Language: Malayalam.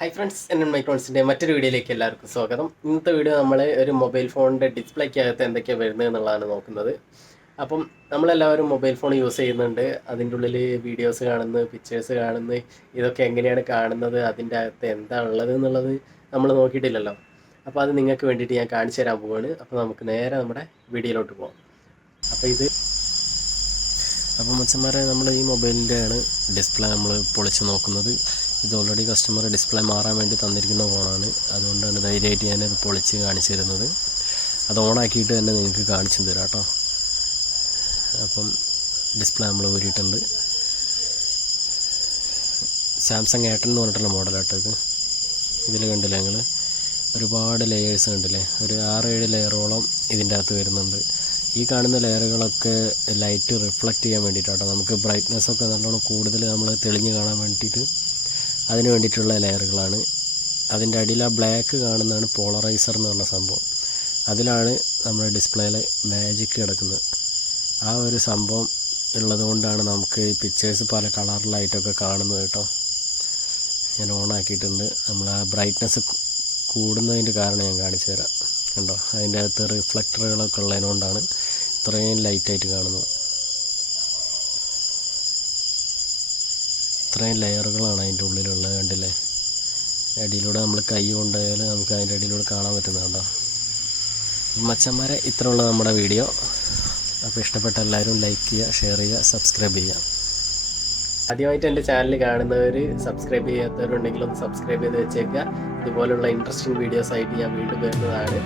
ഹൈ ഫ്രണ്ട്സ് എൻ എൻ മൈക്രോൺസിന്റെ മറ്റൊരു വീഡിയോയിലേക്ക് എല്ലാവർക്കും സ്വാഗതം. ഇന്നത്തെ വീഡിയോ നമ്മൾ ഒരു മൊബൈൽ ഫോണിന്റെ ഡിസ്പ്ലേക്കകത്ത് എന്തൊക്കെയാണ് വരുന്നത് എന്നുള്ളതാണ് നോക്കുന്നത്. അപ്പം നമ്മളെല്ലാവരും മൊബൈൽ ഫോൺ യൂസ് ചെയ്യുന്നുണ്ട്. അതിന്റെ ഉള്ളിൽ വീഡിയോസ് കാണുന്നു പിക്ചേഴ്സ് കാണുന്നു ഇതൊക്കെ എങ്ങനെയാണ് കാണുന്നത് അതിന്റെ അകത്ത് എന്താ ഉള്ളത് എന്നുള്ളത് നമ്മൾ നോക്കിയിട്ടില്ലല്ലോ. അപ്പോൾ അത് നിങ്ങൾക്ക് വേണ്ടിയിട്ട് ഞാൻ കാണിച്ചു തരാൻ പോവാണ്. അപ്പോൾ നമുക്ക് നേരെ നമ്മുടെ വീഡിയോയിലോട്ട് പോകാം അപ്പോൾ ഇത് അപ്പോൾ മച്ചന്മാരെ നമ്മൾ ഈ മൊബൈലിന്റെയാണ് ഡിസ്പ്ലേ നമ്മൾ പൊളിച്ച് നോക്കുന്നത്. ഇത് ഓൾറെഡി കസ്റ്റമർ ഡിസ്പ്ലേ മാറാൻ വേണ്ടി തന്നിരിക്കുന്ന ഫോണാണ് അതുകൊണ്ടാണ് ധൈര്യമായിട്ട് ഞാനത് പൊളിച്ച് കാണിച്ചു തരുന്നത്. അത് ഓണാക്കിയിട്ട് തന്നെ നിങ്ങൾക്ക് കാണിച്ചു തരാം കേട്ടോ. അപ്പം ഡിസ്പ്ലേ നമ്മൾ ഊരിയിട്ടുണ്ട്. സാംസങ് ഏട്ടൻ എന്ന് പറഞ്ഞിട്ടുള്ള മോഡലാട്ടോ ഇത്. ഇതിൽ കണ്ടില്ലേ നിങ്ങൾ ഒരുപാട് ലെയേഴ്സ് കണ്ടില്ലേ? ഒരു ആറ് ഏഴ് ലെയറോളം ഇതിന്റെ അകത്ത് വരുന്നുണ്ട്. ഈ കാണുന്ന ലെയറുകളൊക്കെ ലൈറ്റ് റിഫ്ലക്റ്റ് ചെയ്യാൻ വേണ്ടിയിട്ടാട്ടോ. നമുക്ക് ബ്രൈറ്റ്നെസ് ഒക്കെ നല്ലോണം കൂടുതൽ നമ്മൾ തെളിഞ്ഞ് കാണാൻ വേണ്ടിയിട്ട് അതിന് വേണ്ടിയിട്ടുള്ള ലെയറുകളാണ്. അതിന്റെ അടിയിൽ ആ ബ്ലാക്ക് കാണുന്നതാണ് പോളറൈസർ എന്ന് പറഞ്ഞ സംഭവം. അതിലാണ് നമ്മുടെ ഡിസ്പ്ലേയിൽ മാജിക് കിടക്കുന്നത്. ആ ഒരു സംഭവം ഉള്ളതുകൊണ്ടാണ് നമുക്ക് ഈ പിക്ചേഴ്സ് പല കളറിലായിട്ടൊക്കെ കാണുന്നത് കേട്ടോ. ഞാൻ ഓൺ ആക്കിയിട്ടുണ്ട്. നമ്മൾ ആ ബ്രൈറ്റ്നെസ് കൂടുന്നതിന്റെ കാരണം ഞാൻ കാണിച്ചു തരാം. കണ്ടോ? അതിന്റെ അകത്ത് റിഫ്ലക്ടറുകളൊക്കെ ഉള്ളതിനുകൊണ്ടാണ് ഇത്രയും ലൈറ്റായിട്ട് കാണുന്നത്. ഇത്രയും ലെയറുകളാണ് അതിന്റെ ഉള്ളിലുള്ളത് കണ്ടില്ലേ? അടിയിലൂടെ നമ്മൾ കൈ കൊണ്ടുപോയാൽ നമുക്ക് അതിന്റെ അടിയിലൂടെ കാണാൻ പറ്റുന്നുണ്ടോ മച്ചന്മാരെ ഇത്ര ഉള്ള നമ്മുടെ വീഡിയോ. അപ്പോൾ ഇഷ്ടപ്പെട്ട എല്ലാവരും ലൈക്ക് ചെയ്യുക ഷെയർ ചെയ്യുക സബ്സ്ക്രൈബ് ചെയ്യുക. ആദ്യമായിട്ട് എന്റെ ചാനൽ കാണുന്നവർ സബ്സ്ക്രൈബ് ചെയ്യാത്തവരുണ്ടെങ്കിൽ ഒന്ന് സബ്സ്ക്രൈബ് ചെയ്ത് വെച്ചേക്കുക. ഇതുപോലുള്ള ഇൻട്രസ്റ്റിംഗ് വീഡിയോസ് ആയിട്ട് ഞാൻ വീണ്ടും വരുന്നതാണ്.